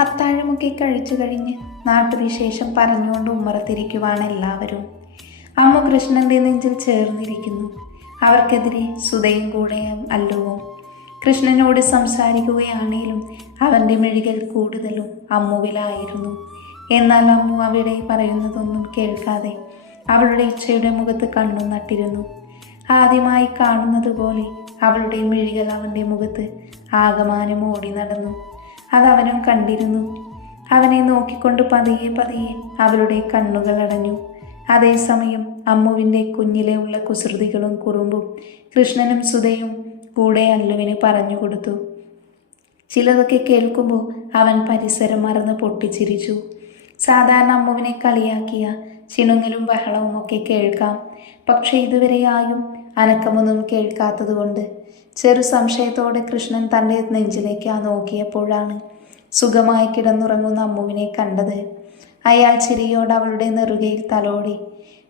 അത്താഴമൊക്കെ കഴിച്ചു കഴിഞ്ഞ് നാട്ടുവിശേഷം പറഞ്ഞുകൊണ്ട് ഉമ്മറത്തിരിക്കുവാണ് എല്ലാവരും. അമ്മ കൃഷ്ണന്റെ നെഞ്ചിൽ ചേർന്നിരിക്കുന്നു. അവർക്കെതിരെ സുധയും കൂടെ അല്ലുവും. കൃഷ്ണനോട് സംസാരിക്കുകയാണേലും അവൻ്റെ മെഴുകൽ കൂടുതലും അമ്മുവിലായിരുന്നു. എന്നാൽ അമ്മു അവിടെ പറയുന്നതൊന്നും കേൾക്കാതെ അവളുടെ ഇച്ഛയുടെ മുഖത്ത് കണ്ണു നട്ടിരുന്നു. ആദ്യമായി കാണുന്നത് പോലെ അവളുടെ മെഴുകൽ അവൻ്റെ മുഖത്ത് ആകമാനം ഓടി നടന്നു. അതവനും കണ്ടിരുന്നു. അവനെ നോക്കിക്കൊണ്ട് പതിയെ പതിയെ അവളുടെ കണ്ണുകൾ അടഞ്ഞു. അതേസമയം അമ്മുവിൻ്റെ കുഞ്ഞിലെ ഉള്ള കുസൃതികളും കുറുമ്പും കൃഷ്ണനും സുധയും കൂടെ അല്ലുവിന് പറഞ്ഞു കൊടുത്തു. ചിലതൊക്കെ കേൾക്കുമ്പോൾ അവൻ പരിസരം മറന്ന് പൊട്ടിച്ചിരിച്ചു. സാധാരണ അമ്മുവിനെ കളിയാക്കിയ ചിണുങ്ങലും ബഹളവും ഒക്കെ കേൾക്കാം. പക്ഷെ ഇതുവരെയായും അനക്കമൊന്നും കേൾക്കാത്തതുകൊണ്ട് ചെറു സംശയത്തോടെ കൃഷ്ണൻ തൻ്റെ നെഞ്ചിലേക്ക് നോക്കിയപ്പോഴാണ് സുഖമായി കിടന്നുറങ്ങുന്ന അമ്മുവിനെ കണ്ടത്. അയാൾ ചിരിയോട് അവളുടെ നെറുകയിൽ തലോടി.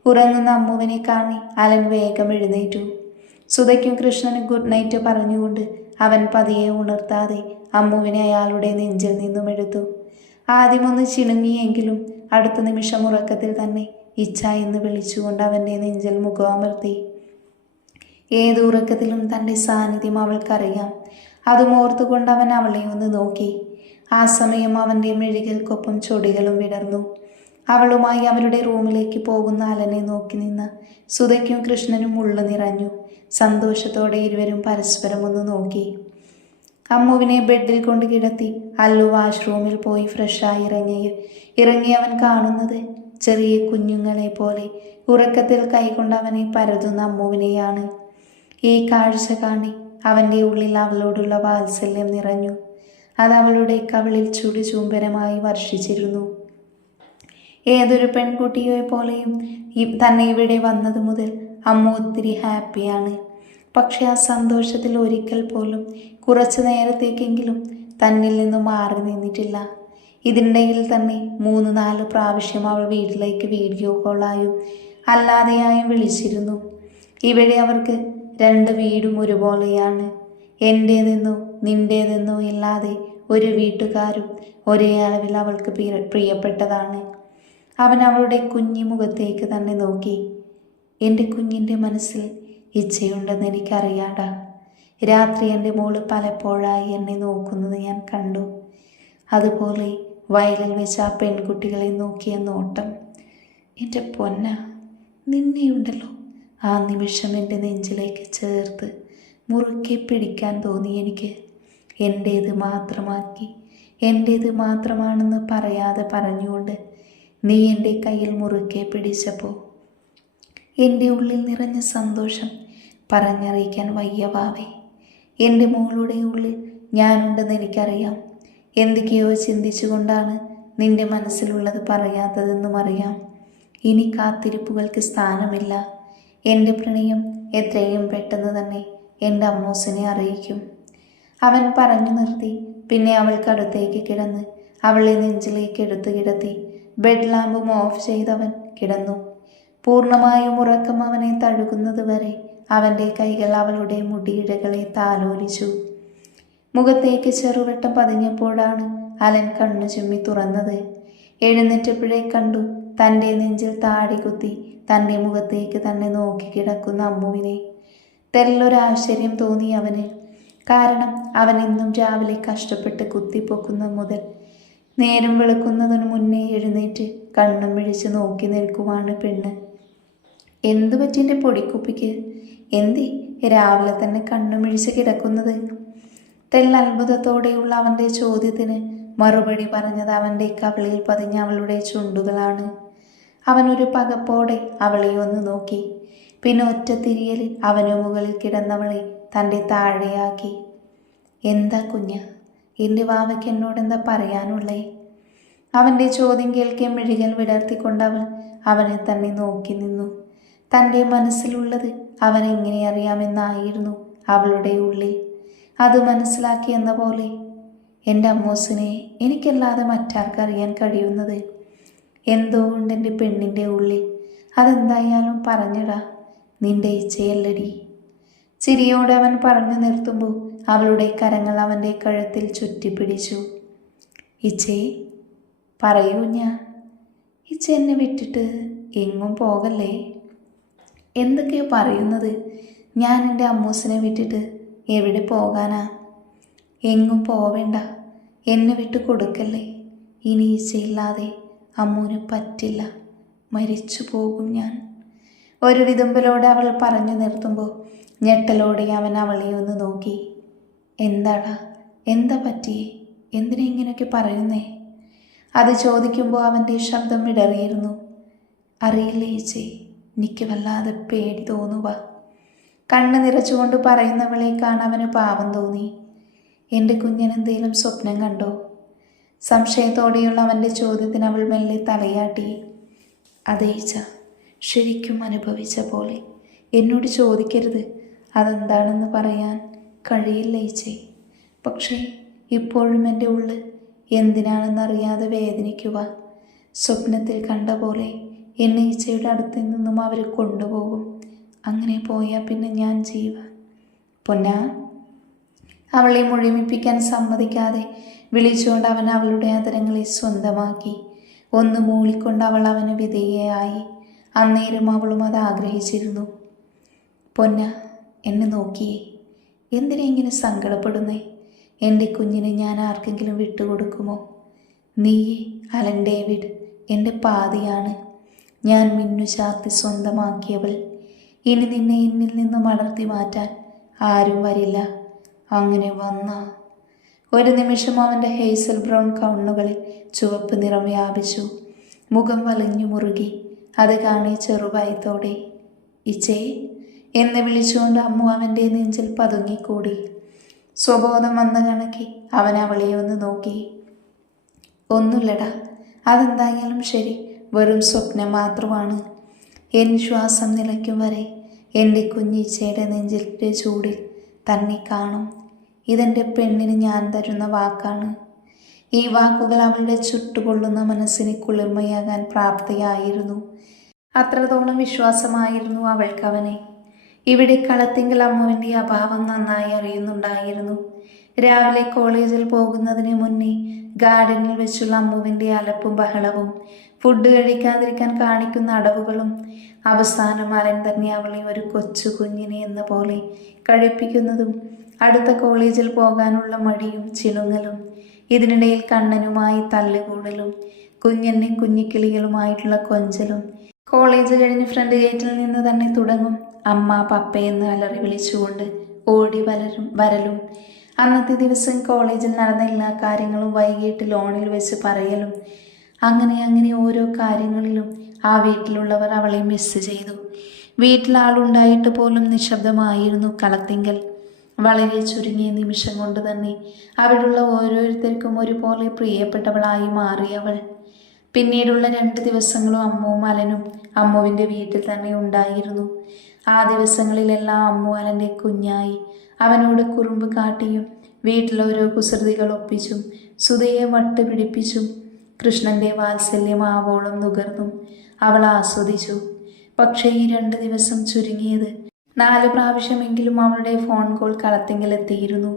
ഉറങ്ങുന്ന അമ്മുവിനെ കാണി അലൻ വേഗം എഴുന്നേറ്റു. സുധയ്ക്കും കൃഷ്ണനും ഗുഡ് നൈറ്റ് പറഞ്ഞുകൊണ്ട് അവൻ പതിയെ ഉണർത്താതെ അമ്മുവിനെ അയാളുടെ നെഞ്ചിൽ നിന്നും എടുത്തു. ആദ്യമൊന്ന് ചിണുങ്ങിയെങ്കിലും അടുത്ത നിമിഷം ഉറക്കത്തിൽ തന്നെ ഇച്ഛ എന്ന് വിളിച്ചുകൊണ്ട് അവൻ്റെ നെഞ്ചിൽ മുഖമർത്തി. ഏത് ഉറക്കത്തിലും തൻ്റെ സാന്നിധ്യം അവൾക്കറിയാം. അതും ഓർത്തുകൊണ്ട് അവൻ അവളെ ഒന്ന് നോക്കി. ആ സമയം അവൻ്റെ മെഴുകൽക്കൊപ്പം ചൊടികളും വിടർന്നു. അവളുമായി അവരുടെ റൂമിലേക്ക് പോകുന്ന അലനെ നോക്കി നിന്ന സുധയ്ക്കും കൃഷ്ണനും ഉള്ളു നിറഞ്ഞു. സന്തോഷത്തോടെ ഇരുവരും പരസ്പരം ഒന്ന് നോക്കി. അമ്മുവിനെ ബെഡിൽ കൊണ്ട് കിടത്തി അല്ലു വാഷ്റൂമിൽ പോയി ഫ്രഷായി ഇറങ്ങി അവൻ കാണുന്നത് ചെറിയ കുഞ്ഞുങ്ങളെ പോലെ ഉറക്കത്തിൽ കൈകൊണ്ട് അവനെ പരതുന്ന അമ്മുവിനെയാണ്. ഈ കാഴ്ച കാണി അവൻ്റെ ഉള്ളിൽ അവളോടുള്ള വാത്സല്യം നിറഞ്ഞു. അത് അവളുടെ കവിളിൽ ചുടുചുംബനമായി വർഷിച്ചിരുന്നു. ഏതൊരു പെൺകുട്ടിയെ പോലെയും തന്നെ ഇവിടെ വന്നത് മുതൽ അമ്മു ഒത്തിരി ഹാപ്പിയാണ്. പക്ഷെ ആ സന്തോഷത്തിൽ ഒരിക്കൽ പോലും കുറച്ചു നേരത്തേക്കെങ്കിലും തന്നിൽ നിന്നും മാറി നിന്നിട്ടില്ല. ഇതിനിടയിൽ തന്നെ 3-4 പ്രാവശ്യം അവൾ വീട്ടിലേക്ക് വീഡിയോ കോളായും അല്ലാതെയായും വിളിച്ചിരുന്നു. ഇവിടെ അവർക്ക് 2 വീടും ഒരുപോലെയാണ്. എൻ്റേതെന്നോ നിൻ്റേതെന്നോ ഇല്ലാതെ ഒരു വീട്ടുകാരും ഒരേ അളവിൽ അവൾക്ക് പ്രിയപ്പെട്ടതാണ്. അവൻ അവളുടെ കുഞ്ഞു മുഖത്തേക്ക് തന്നെ നോക്കി. എൻ്റെ കുഞ്ഞിൻ്റെ മനസ്സിൽ ഇച്ഛയുണ്ടെന്ന് എനിക്കറിയാടാ. രാത്രി എൻ്റെ മോള് പലപ്പോഴായി എന്നെ നോക്കുന്നത് ഞാൻ കണ്ടു. അതുപോലെ വയലിൽ വെച്ച് ആ പെൺകുട്ടികളെ നോക്കിയ നോട്ടം. എൻ്റെ പൊന്ന, നിന്നെയുണ്ടല്ലോ ആ നിമിഷം എൻ്റെ നെഞ്ചിലേക്ക് ചേർത്ത് മുറുക്കെ പിടിക്കാൻ തോന്നി എനിക്ക്. എൻ്റേത് മാത്രമാക്കി എൻ്റേത് മാത്രമാണെന്ന് പറയാതെ പറഞ്ഞുകൊണ്ട് നീ എൻ്റെ കയ്യിൽ മുറുക്കെ പിടിച്ചപ്പോൾ എൻ്റെ ഉള്ളിൽ നിറഞ്ഞ സന്തോഷം പറഞ്ഞറിയിക്കാൻ വയ്യ വാവേ. എൻ്റെ മോളുടെ ഉള്ളിൽ ഞാനുണ്ടെന്ന് എനിക്കറിയാം. എന്തൊക്കെയോ ചിന്തിച്ചുകൊണ്ടാണ് നിൻ്റെ മനസ്സിലുള്ളത് പറയാത്തതെന്നും അറിയാം. ഇനി കാത്തിരിപ്പുകൾക്ക് സ്ഥാനമില്ല. എൻ്റെ പ്രണയം എത്രയും പെട്ടെന്ന് തന്നെ എൻ്റെ അമ്മൂസിനെ അറിയിക്കും. അവൻ പറഞ്ഞു നിർത്തി. പിന്നെ അവൾക്കടുത്തേക്ക് കിടന്ന് അവളെ നെഞ്ചിലേക്ക് എടുത്തു കിടത്തി ബെഡ് ലാമ്പും ഓഫ് ചെയ്തവൻ കിടന്നു. പൂർണ്ണമായും ഉറക്കം അവനെ തഴുകുന്നത് വരെ അവൻ്റെ കൈകൾ അവളുടെ മുടിയിഴകളെ താലോലിച്ചു. മുഖത്തേക്ക് ചെറുവട്ടം പതിഞ്ഞപ്പോഴാണ് അലൻ കണ്ണു ചുമ്മി തുറന്നത്. എഴുന്നേറ്റപ്പോഴേ കണ്ടു തൻ്റെ നെഞ്ചിൽ താടി കുത്തി തൻ്റെ മുഖത്തേക്ക് തന്നെ നോക്കി കിടക്കുന്ന അമ്മുവിനെ. തെല്ലൊരാശ്ചര്യം തോന്നി അവന്. കാരണം അവൻ ഇന്നും രാവിലെ കഷ്ടപ്പെട്ട് കുത്തിപ്പൊക്കുന്ന മുതൽ നേരം വെളുക്കുന്നതിന് മുന്നേ എഴുന്നേറ്റ് കണ്ണും മിഴിച്ച് നോക്കി നിൽക്കുവാണ് പെണ്ണ്. എന്തു പറ്റിൻ്റെ പൊടിക്കുപ്പിക്ക്? എന്തി രാവിലെ തന്നെ കണ്ണും മിഴിച്ച് കിടക്കുന്നത്? തെല്ലത്ഭുതത്തോടെയുള്ള അവൻ്റെ ചോദ്യത്തിന് മറുപടി പറഞ്ഞത് അവൻ്റെ കവിളിൽ പതിഞ്ഞ അവളുടെ ചുണ്ടുകളാണ്. അവനൊരു പകപ്പോടെ അവളെ ഒന്ന് നോക്കി. പിന്നെ ഒറ്റത്തിരിയൽ അവനു മുകളിൽ കിടന്നവളെ തൻ്റെ താഴെയാക്കി. എന്താ കുഞ്ഞ, എൻ്റെ വാവയ്ക്ക് എന്നോടെന്താ പറയാനുള്ളേ? അവൻ്റെ ചോദ്യം കേൾക്കെ മിഴികൾ വിടർത്തിക്കൊണ്ട് അവൾ അവനെ തന്നെ നോക്കി നിന്നു. തൻ്റെ മനസ്സിലുള്ളത് അവൻ എങ്ങനെ അറിയാമെന്നായിരുന്നു അവളുടെ ഉള്ളിൽ. അത് മനസ്സിലാക്കിയെന്ന പോലെ, എൻ്റെ അമ്മൂസിനെ എനിക്കല്ലാതെ മറ്റാർക്കറിയാൻ കഴിയുന്നത്? എന്തോ ഉണ്ട് എൻ്റെ പെണ്ണിൻ്റെ ഉള്ളിൽ. അതെന്തായാലും പറഞ്ഞടാ, നിന്റെ ഇച്ഛയല്ലടി. ചിരിയോടെ അവൻ പറഞ്ഞു നിർത്തുമ്പോൾ അവളുടെ കരങ്ങൾ അവൻ്റെ കഴുത്തിൽ ചുറ്റിപ്പിടിച്ചു. ഇച്ചേ പറയൂ ഞാൻ. ഇച്ച എന്നെ വിട്ടിട്ട് എങ്ങും പോകല്ലേ. എന്തൊക്കെയോ പറയുന്നത്? ഞാൻ എൻ്റെ അമ്മൂസിനെ വിട്ടിട്ട് എവിടെ പോകാനാ? എങ്ങും പോവേണ്ട, എന്നെ വിട്ട് കൊടുക്കല്ലേ. ഇനി ഈച്ചയില്ലാതെ അമ്മൂന് പറ്റില്ല, മരിച്ചു പോകും ഞാൻ. ഒരു വിതുമ്പലോടെ അവൾ പറഞ്ഞു നിർത്തുമ്പോൾ ഞെട്ടലോടെ അവൻ അവളെ ഒന്ന് നോക്കി. എന്താടാ, എന്താ പറ്റിയേ? എന്തിനാ ഇങ്ങനെയൊക്കെ പറയുന്നേ? അത് ചോദിക്കുമ്പോൾ അവൻ്റെ ശബ്ദം ഇടറിയിരുന്നു. അറിയില്ല ഈച്ചേ, എനിക്ക് വല്ലാതെ പേടി തോന്നുക. കണ്ണ് നിറച്ചുകൊണ്ട് പറയുന്നവളെ കാണാൻ അവന് പാവം തോന്നി. എൻ്റെ കുഞ്ഞിനെന്തേലും സ്വപ്നം കണ്ടോ? സംശയത്തോടെയുള്ള അവൻ്റെ ചോദ്യത്തിന് അവൾ മെല്ലെ തലയാട്ടി. അതേ ഈച്ച, ശരിക്കും അനുഭവിച്ച പോലെ. എന്നോട് ചോദിക്കരുത്, അതെന്താണെന്ന് പറയാൻ കഴിയില്ല ഈച്ചേ. പക്ഷേ ഇപ്പോഴും എൻ്റെ ഉള്ളിൽ എന്തിനാണെന്നറിയാതെ വേദനിക്കുക. സ്വപ്നത്തിൽ കണ്ട പോലെ എന്നെ ഈച്ചയുടെ അടുത്ത് നിന്നും അവർ കൊണ്ടുപോകും. അങ്ങനെ പോയാൽ പിന്നെ ഞാൻ പൊന്നാ. അവളെ മുഴുമിപ്പിക്കാൻ സമ്മതിക്കാതെ വിളിച്ചുകൊണ്ട് അവൻ അവളുടെ അതരങ്ങളെ സ്വന്തമാക്കി. ഒന്ന് മൂളിക്കൊണ്ട് അവൾ അവന് വിധേയയായി. അന്നേരം അവളും അത് ആഗ്രഹിച്ചിരുന്നു. പൊന്ന, എന്നെ നോക്കിയേ. എന്തിനാ ഇങ്ങനെ സങ്കടപ്പെടുന്നേ? എൻ്റെ കുഞ്ഞിനെ ഞാൻ ആർക്കെങ്കിലും വിട്ടുകൊടുക്കുമോ? നീ അലൻ ഡേവിഡ് എൻ്റെ പാതിയാണ്. ഞാൻ മിന്നു ചാർത്തി സ്വന്തമാക്കിയവൾ. ഇനി നിന്നെ എന്നിൽ നിന്നും അടർത്തി മാറ്റാൻ ആരും വരില്ല. അങ്ങനെ വന്ന ഒരു നിമിഷം അവൻ്റെ ഹേസൽ ബ്രൗൺ കണ്ണുകളിൽ ചുവപ്പ് നിറം വ്യാപിച്ചു. മുഖം വലിഞ്ഞു മുറുകി. അത് കാണി ചെറുഭയത്തോടെ ഇച്ചേ എന്ന് വിളിച്ചുകൊണ്ട് അമ്മു അവൻ്റെ നെഞ്ചിൽ പതുങ്ങിക്കൂടി. സ്വബോധം വന്ന കണക്കി അവൻ അവളെ ഒന്ന് നോക്കി. ഒന്നുമില്ലടാ, അതെന്തായാലും ശരി, വെറും സ്വപ്നം മാത്രമാണ്. എൻ ശ്വാസം നിലയ്ക്കും വരെ എൻ്റെ കുഞ്ഞീച്ചയുടെ നെഞ്ചിലെ ചൂടിൽ തന്നെ കാണും. ഇതെൻ്റെ പെണ്ണിന് ഞാൻ തരുന്ന വാക്കാണ്. ഈ വാക്കുകൾ അവളുടെ ചുട്ടുപൊള്ളുന്ന മനസ്സിന് കുളിർമയാകാൻ പ്രാപ്തിയായിരുന്നു. അത്രത്തോളം വിശ്വാസമായിരുന്നു അവൾക്കവനെ. ഇവിടെ കളത്തിങ്കൽ അമ്മുവിൻ്റെ അഭാവം നന്നായി അറിയുന്നുണ്ടായിരുന്നു. രാവിലെ കോളേജിൽ പോകുന്നതിന് മുന്നേ ഗാർഡനിൽ വെച്ചുള്ള അമ്മുവിൻ്റെ അലപ്പും ബഹളവും, ഫുഡ് കഴിക്കാതിരിക്കാൻ കാണിക്കുന്ന അടവുകളും, അവസാനം അലൻ തന്നെ അവളെ ഒരു കൊച്ചു കുഞ്ഞിനെ എന്ന പോലെ കഴിപ്പിക്കുന്നതും, അടുത്ത കോളേജിൽ പോകാനുള്ള മടിയും ചിണുങ്ങലും, ഇതിനിടയിൽ കണ്ണനുമായി തല്ലുകൂടലും, കുഞ്ഞെന്നെ കുഞ്ഞിക്കിളികളുമായിട്ടുള്ള കൊഞ്ചലും, കോളേജ് കഴിഞ്ഞ് ഫ്രണ്ട് ഗേറ്റിൽ നിന്ന് തന്നെ തുടങ്ങും അമ്മ പപ്പയെന്ന് അലറി വിളിച്ചുകൊണ്ട് ഓടി വരലും, അന്നത്തെ ദിവസം കോളേജിൽ നടന്ന എല്ലാ കാര്യങ്ങളും വൈകിട്ട് ലോണിൽ വെച്ച് പറയലും, അങ്ങനെ ഓരോ കാര്യങ്ങളിലും ആ വീട്ടിലുള്ളവർ അവളെ മിസ് ചെയ്തു. വീട്ടിലാളുണ്ടായിട്ട് പോലും നിശബ്ദമായിരുന്നു കളത്തിങ്കൽ. വളരെ ചുരുങ്ങിയ നിമിഷം കൊണ്ട് തന്നെ അവിടെയുള്ള ഓരോരുത്തർക്കും ഒരുപോലെ പ്രിയപ്പെട്ടവളായി മാറിയവൾ. പിന്നീടുള്ള 2 ദിവസങ്ങളും അമ്മുവും അലനും അമ്മുവിൻ്റെ വീട്ടിൽ തന്നെ ഉണ്ടായിരുന്നു. ആ ദിവസങ്ങളിലെല്ലാം അമ്മു അലൻ്റെ കുഞ്ഞായി അവനോട് കുറുമ്പ് കാട്ടിയും വീട്ടിലോരോ കുസൃതികൾ ഒപ്പിച്ചും സുധയെ വട്ട് പിടിപ്പിച്ചും കൃഷ്ണൻ്റെ വാത്സല്യം ആവോളം നുകർന്നും അവൾ ആസ്വദിച്ചു. പക്ഷേ ഈ 2 ദിവസം ചുരുങ്ങിയത് 4 പ്രാവശ്യമെങ്കിലും അവളുടെ ഫോൺ കോൾ കളത്തിങ്കലെത്തിയിരുന്നു.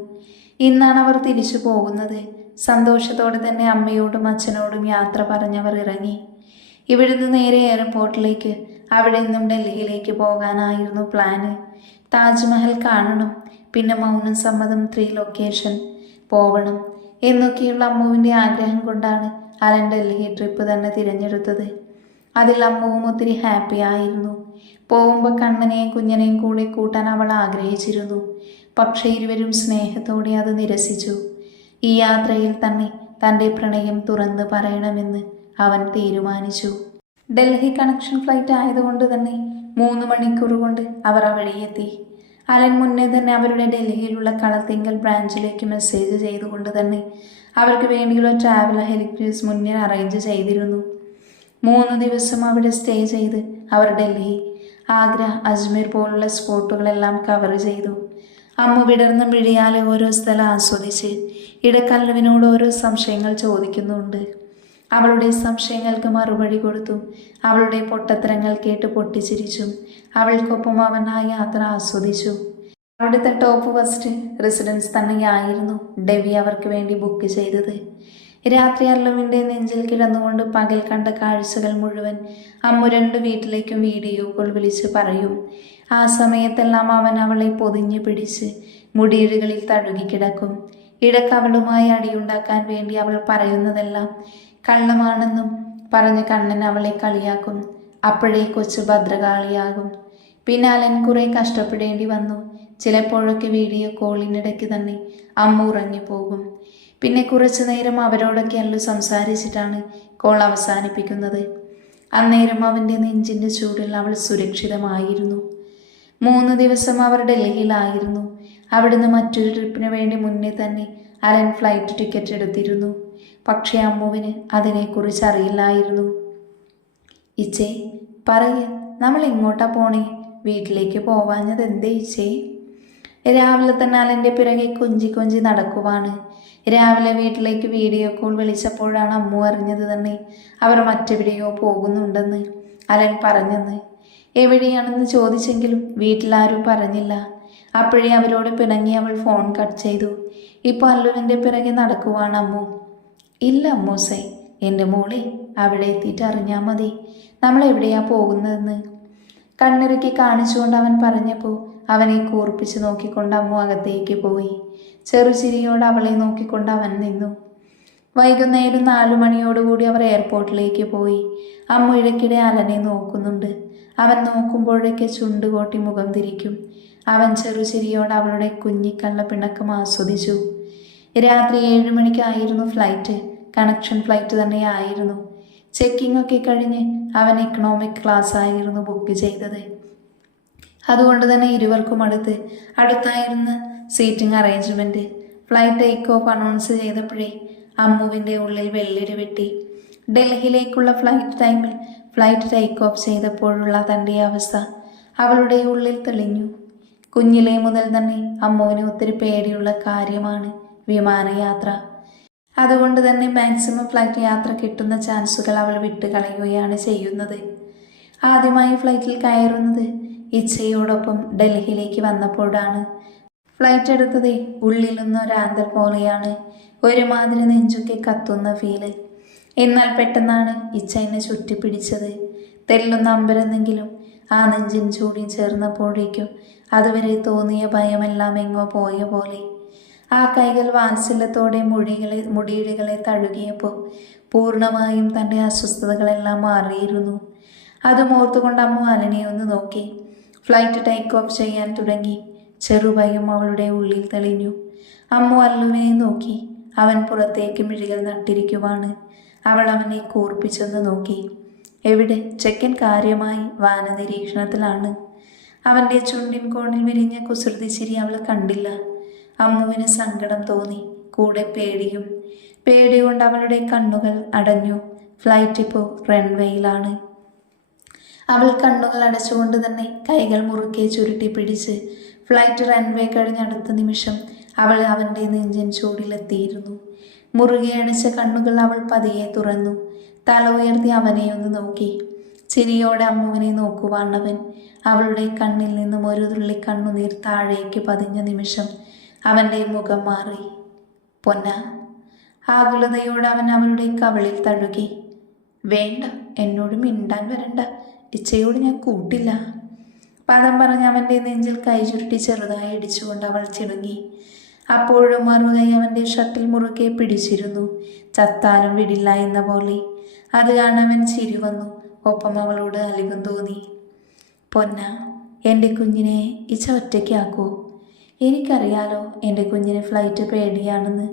ഇന്നാണ് അവർ തിരിച്ചു പോകുന്നത്. സന്തോഷത്തോടെ തന്നെ അമ്മയോടും അച്ഛനോടും യാത്ര പറഞ്ഞവർ ഇറങ്ങി. ഇവിടുന്ന് നേരെ എയർപോർട്ടിലേക്ക്, അവിടെ നിന്നും ഡൽഹിയിലേക്ക് പോകാനായിരുന്നു പ്ലാന്. താജ്മഹൽ കാണണം, പിന്നെ മൗനം സമ്മതം 3 ലൊക്കേഷൻ പോവണം എന്നൊക്കെയുള്ള അമ്മുവിൻ്റെ ആഗ്രഹം കൊണ്ടാണ് അലൻ ഡൽഹി ട്രിപ്പ് തന്നെ തിരഞ്ഞെടുത്തത്. അതിൽ അമ്മുവും ഒത്തിരി ഹാപ്പി ആയിരുന്നു. പോകുമ്പോൾ കണ്ണനെയും കുഞ്ഞനെയും കൂടെ കൂട്ടാൻ അവൾ ആഗ്രഹിച്ചിരുന്നു. പക്ഷേ ഇരുവരും സ്നേഹത്തോടെ അത് നിരസിച്ചു. ഈ യാത്രയിൽ തന്നെ തൻ്റെ പ്രണയം തുറന്ന് പറയണമെന്ന് അവൻ തീരുമാനിച്ചു. ഡൽഹി കണക്ഷൻ ഫ്ലൈറ്റ് ആയതുകൊണ്ട് തന്നെ 3 മണിക്കൂർ കൊണ്ട് അവർ അവിടെ എത്തി. അലൻ മുന്നേ തന്നെ അവരുടെ ഡൽഹിയിലുള്ള കളത്തിങ്കൽ ബ്രാഞ്ചിലേക്ക് മെസ്സേജ് ചെയ്തുകൊണ്ട് തന്നെ അവർക്ക് വേണ്ടിയുള്ള ട്രാവൽ ഹെലിക്രൂസ് മുന്നേ അറേഞ്ച് ചെയ്തിരുന്നു. 3 ദിവസം അവിടെ സ്റ്റേ ചെയ്ത് അവർ ഡൽഹി, ആഗ്ര, അജ്മീർ പോലുള്ള സ്പോട്ടുകളെല്ലാം കവർ ചെയ്തു. അമ്മ വിടർന്ന മിഴിയാലെ ഓരോ സ്ഥലം ആസ്വദിച്ച് ഇടക്കല്ലുവിനോട് ഓരോ സംശയങ്ങൾ ചോദിക്കുന്നുണ്ട്. അവളുടെ സംശയങ്ങൾക്ക് മറുപടി കൊടുത്തും അവളുടെ പൊട്ടത്തരങ്ങൾ കേട്ട് പൊട്ടിച്ചിരിച്ചും അവൾക്കൊപ്പം അവൻ ആ യാത്ര ആസ്വദിച്ചു. അവിടുത്തെ ടോപ്പ് ഫസ്റ്റ് റെസിഡൻസ് തന്നെയായിരുന്നു ഡെവി അവർക്ക് വേണ്ടി ബുക്ക് ചെയ്തത്. രാത്രി അല്ലുവിൻ്റെ നെഞ്ചിൽ കിടന്നുകൊണ്ട് പകൽ കണ്ട കാഴ്ചകൾ മുഴുവൻ അമ്മു 2 വീട്ടിലേക്കും വീഡിയോ കോൾ വിളിച്ച് പറയും. ആ സമയത്തെല്ലാം അവൻ അവളെ പൊതിഞ്ഞു പിടിച്ച് മുടിയിഴകളിൽ തഴുകിക്കിടക്കും. ഇടയ്ക്ക് അവളുമായി അടിയുണ്ടാക്കാൻ വേണ്ടി അവൾ പറയുന്നതെല്ലാം കള്ളമാണെന്നും പറഞ്ഞ് കണ്ണൻ അവളെ കളിയാക്കും. അപ്പോഴേ കൊച്ചു ഭദ്രകാളിയാകും. പിന്നെ അലൻ കുറെ കഷ്ടപ്പെടേണ്ടി വന്നു. ചിലപ്പോഴൊക്കെ വീഡിയോ കോളിനിടയ്ക്ക് തന്നെ അമ്മ ഉറങ്ങി പോകും. പിന്നെ കുറച്ചു നേരം അവരോടൊക്കെ അല്ലു സംസാരിച്ചിട്ടാണ് കോൾ അവസാനിപ്പിക്കുന്നത്. അന്നേരം അവൻ്റെ നെഞ്ചിൻ്റെ ചൂടിൽ അവൾ സുരക്ഷിതമായിരുന്നു. 3 ദിവസം അവർ ഡൽഹിയിലായിരുന്നു. അവിടുന്ന് മറ്റൊരു ട്രിപ്പിന് വേണ്ടി മുന്നേ തന്നെ അലൻ ഫ്ലൈറ്റ് ടിക്കറ്റ് എടുത്തിരുന്നു. പക്ഷേ അമ്മുവിന് അതിനെക്കുറിച്ച് അറിയില്ലായിരുന്നു. ഇച്ചേ പറയ്, നമ്മൾ എങ്ങോട്ടാ പോണേ? വീട്ടിലേക്ക് പോവാഞ്ഞത് എന്തേ ഇച്ചേ? രാവിലെ തന്നെ അലൻ്റെ പിറകെ കൊഞ്ചി കൊഞ്ചി നടക്കുവാണ്. രാവിലെ വീട്ടിലേക്ക് വീഡിയോ കോൾ വിളിച്ചപ്പോഴാണ് അമ്മു അറിഞ്ഞത് തന്നെ അവർ മറ്റെവിടെയോ പോകുന്നുണ്ടെന്ന് അലൻ പറഞ്ഞെന്ന്. എവിടെയാണെന്ന് ചോദിച്ചെങ്കിലും വീട്ടിലാരും പറഞ്ഞില്ല. അപ്പോഴേ അവരോട് പിണങ്ങി അവൾ ഫോൺ കട്ട് ചെയ്തു. ഇപ്പോൾ അല്ലുവിൻ്റെ പിറകെ നടക്കുവാണ് അമ്മു. ഇല്ല അമ്മൂസേ, എൻ്റെ മോളെ, അവിടെ എത്തിയിട്ട് അറിഞ്ഞാൽ മതി നമ്മൾ എവിടെയാ പോകുന്നതെന്ന് കണ്ണിറുക്കി കാണിച്ചുകൊണ്ട് അവൻ പറഞ്ഞപ്പോൾ അവനെ കൂർപ്പിച്ച് നോക്കിക്കൊണ്ട് അമ്മു അകത്തേക്ക് പോയി. ചെറുചിരിയോട് അവളെ നോക്കിക്കൊണ്ട് അവൻ നിന്നു. വൈകുന്നേരം 4 മണിയോടുകൂടി അവർ എയർപോർട്ടിലേക്ക് പോയി. അമ്മു ഇടയ്ക്കിടെ അലനെ നോക്കുന്നുണ്ട്. അവൻ നോക്കുമ്പോഴേക്ക് ചുണ്ടുകോട്ടി മുഖം തിരിക്കും. അവൻ ചെറുചിരിയോട് അവളുടെ കുഞ്ഞിക്കള്ള പിണക്കം ആസ്വദിച്ചു. രാത്രി 7 മണിക്കായിരുന്നു ഫ്ലൈറ്റ്. കണക്ഷൻ ഫ്ലൈറ്റ് തന്നെയായിരുന്നു. ചെക്കിംഗ് ഒക്കെ കഴിഞ്ഞ് അവൻ എക്കണോമിക് ക്ലാസ് ആയിരുന്നു ബുക്ക് ചെയ്തത്. അതുകൊണ്ട് തന്നെ ഇരുവർക്കും അടുത്തായിരുന്ന seating arrangement. Flight take off announce ചെയ്തപ്പോഴേ അമ്മുവിൻ്റെ ഉള്ളിൽ വെള്ളിടി വെട്ടി. ഡൽഹിയിലേക്കുള്ള ഫ്ലൈറ്റ് ടൈമിൽ ഫ്ലൈറ്റ് ടേക്ക് ഓഫ് ചെയ്തപ്പോഴുള്ള തൻ്റെ അവസ്ഥ അവളുടെ ഉള്ളിൽ തെളിഞ്ഞു. കുഞ്ഞിലേ മുതൽ തന്നെ അമ്മുവിന് ഒത്തിരി പേടിയുള്ള കാര്യമാണ് വിമാനയാത്ര. അതുകൊണ്ട് തന്നെ മാക്സിമം ഫ്ലൈറ്റ് യാത്ര കിട്ടുന്ന ചാൻസുകൾ അവൾ വിട്ടുകളയുകയാണ് ചെയ്യുന്നത്. ആദ്യമായി ഫ്ലൈറ്റിൽ കയറുന്നത് ഇച്ഛയോടൊപ്പം ഡൽഹിയിലേക്ക് വന്നപ്പോഴാണ്. ഫ്ലൈറ്റ് എടുത്തതേ ഉള്ളിൽ നിന്നൊരാന്തൽ പോലെയാണ്. ഒരുമാതിരി നെഞ്ചൊക്കെ കത്തുന്ന ഫീല്. എന്നാൽ പെട്ടെന്നാണ് ഇച്ഛ എന്നെ ചുറ്റിപ്പിടിച്ചത്. തെല്ലുന്ന അമ്പരന്നെങ്കിലും ആ നെഞ്ചിൻ ചൂടിൻ ചേർന്നപ്പോഴേക്കും അതുവരെ തോന്നിയ ഭയമെല്ലാം എങ്ങോ പോയ പോലെ. ആ കൈകൾ വാത്സല്യത്തോടെ മുടിയിഴകളെ തഴുകിയപ്പോൾ പൂർണ്ണമായും തൻ്റെ അസ്വസ്ഥതകളെല്ലാം മാറിയിരുന്നു. അതും ഓർത്തുകൊണ്ട് അമ്മു അലനെ ഒന്ന് നോക്കി. ഫ്ലൈറ്റ് ടേക്ക് ഓഫ് ചെയ്യാൻ തുടങ്ങി. ചെറുഭയം അവളുടെ ഉള്ളിൽ തെളിഞ്ഞു. അമ്മു അല്ലുവിനെ നോക്കി. അവൻ പുറത്തേക്ക് മിഴികൾ നട്ടിരിക്കുവാണ്. അവൾ അവനെ കൂർപ്പിച്ചൊന്ന് നോക്കി. എവിടെ? ചെക്കൻ കാര്യമായി വാനനിരീക്ഷണത്തിലാണ്. അവൻ്റെ ചുണ്ടിൻ കോണിൽ വിരിഞ്ഞ കുസൃതി ചിരി അവൾ കണ്ടില്ല. അമ്മുവിന് സങ്കടം തോന്നി, കൂടെ പേടിയും. പേടി കൊണ്ട് അവളുടെ കണ്ണുകൾ അടഞ്ഞു. ഫ്ലൈറ്റ് ഇപ്പോൾ റൺവേയിലാണ്. അവൾ കണ്ണുകൾ അടച്ചുകൊണ്ട് തന്നെ കൈകൾ മുറുക്കെ ചുരുട്ടി പിടിച്ച് ഫ്ലൈറ്റ് റൺവേ കഴിഞ്ഞ അടുത്ത നിമിഷം അവൾ അവൻ്റെ നെഞ്ചിൻ ചൂടിലെത്തിയിരുന്നു. മുറുകെ അടച്ച കണ്ണുകൾ അവൾ പതിയെ തുറന്നു. തല ഉയർത്തി അവനെ ഒന്ന് നോക്കി. ചിരിയോടെ അമ്മുവിനെ നോക്കുവാണവൻ. അവളുടെ കണ്ണിൽ നിന്നും ഒരു തുള്ളി കണ്ണുനീർ താഴേക്ക് പതിഞ്ഞ നിമിഷം അവൻ്റെ മുഖം മാറി. പൊന്ന. ആകുലതയോടെ അവൻ അവളുടെ കവിളിൽ തഴുകി. വേണ്ട, എന്നോട് മിണ്ടാൻ വരണ്ട, ഇച്ചയോട് ഞാൻ കൂട്ടില്ല. പദം പറഞ്ഞ് അവൻ്റെ നെഞ്ചിൽ കൈ ചുരുട്ടി ചെറുതായി ഇടിച്ചുകൊണ്ട് അവൾ ചിണുങ്ങി. അപ്പോഴും മറുകൈ അവൻ്റെ ഷർട്ടിൽ മുറുകെ പിടിച്ചിരുന്നു. ചത്താലും വിടില്ല എന്ന പോലെ. അത് കാണവൻ ചിരി വന്നു. ഒപ്പം അവളോട് അലിവും തോന്നി. പൊന്ന, എൻ്റെ കുഞ്ഞിനെ ഇച്ച ഒറ്റയ്ക്കാക്കൂ. എനിക്കറിയാലോ എൻ്റെ കുഞ്ഞിന് ഫ്ലൈറ്റ് പേടിയാണെന്ന്.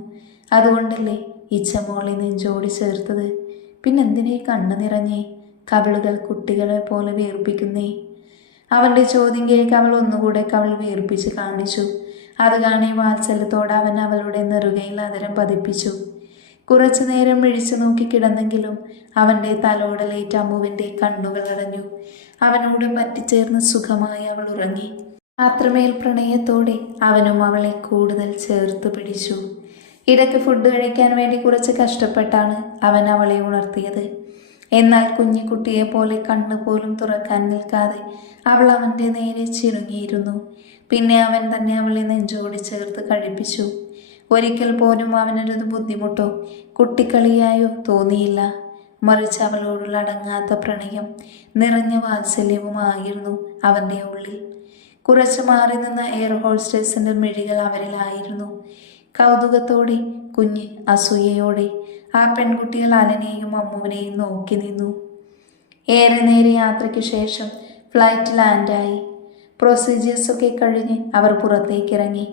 അതുകൊണ്ടല്ലേ ഇച്ച മോളെ നെഞ്ചോടി ചേർത്തത്. പിന്നെന്തിനേ കണ്ണു നിറഞ്ഞേ? കവിളുകൾ കുട്ടികളെ പോലെ വീർപ്പിക്കുന്നേ. അവൻ്റെ ചോദ്യം കേൾക്കെ അവൾ ഒന്നുകൂടെ കവിൾ വീർപ്പിച്ച് കാണിച്ചു. അത് കാണി വാത്സല്യത്തോടെ അവൻ അവളുടെ നെറുകയിൽ അതരം പതിപ്പിച്ചു. കുറച്ചു നേരം മിഴിച്ചു നോക്കി കിടന്നെങ്കിലും അവൻ്റെ തലോടലേറ്റ് അമ്മുവിൻ്റെ കണ്ണുകൾ അടഞ്ഞു. അവനോട് പറ്റിച്ചേർന്ന് സുഖമായി അവൾ ഉറങ്ങി. അത്രമേൽ പ്രണയത്തോടെ അവനും അവളെ കൂടുതൽ ചേർത്ത് പിടിച്ചു. ഇടയ്ക്ക് ഫുഡ് കഴിക്കാൻ വേണ്ടി കുറച്ച് കഷ്ടപ്പെട്ടാണ് അവൻ അവളെ ഉണർത്തിയത്. എന്നാൽ കുഞ്ഞിക്കുട്ടിയെ പോലെ കണ്ണു പോലും തുറക്കാൻ നിൽക്കാതെ അവൾ അവൻ്റെ നേരെ ചിണുങ്ങിയിരുന്നു. പിന്നെ അവൻ തന്നെ അവളെ നെഞ്ചോടി ചേർത്ത് കഴിപ്പിച്ചു. ഒരിക്കൽ പോലും അവനൊരു ബുദ്ധിമുട്ടോ കുട്ടിക്കളിയായോ തോന്നിയില്ല. മറിച്ച് അവളോടുള്ള അടങ്ങാത്ത പ്രണയം നിറഞ്ഞ വാത്സല്യവുമായിരുന്നു അവൻ്റെ ഉള്ളിൽ. കുറച്ച് മാറി നിന്ന എയർ ഹോസ്റ്റസിൻ്റെ മിഴികൾ അവരിലായിരുന്നു. കൗതുകത്തോടെ, കുഞ്ഞ് അസൂയയോടെ ആ പെൺകുട്ടികൾ അലനെയും അമ്മുവിനെയും നോക്കി നിന്നു. ഏറെ നേരെ യാത്രയ്ക്ക് ശേഷം ഫ്ലൈറ്റ് ലാൻഡായി. പ്രൊസീജിയേഴ്സൊക്കെ കഴിഞ്ഞ് അവർ പുറത്തേക്കിറങ്ങി.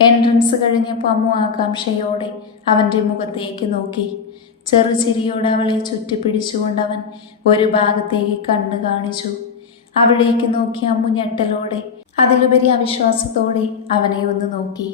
എൻട്രൻസ് കഴിഞ്ഞപ്പോൾ അമ്മു ആകാംക്ഷയോടെ അവൻ്റെ മുഖത്തേക്ക് നോക്കി. ചെറുചിരിയോടെ അവളെ ചുറ്റിപ്പിടിച്ചുകൊണ്ട് അവൻ ഒരു ഭാഗത്തേക്ക് കണ്ണു കാണിച്ചു. അവിടേക്ക് നോക്കി അമ്മു ഞെട്ടലോടെ, അതിലുപരി അവിശ്വാസത്തോടെ അവനെ ഒന്ന് നോക്കി.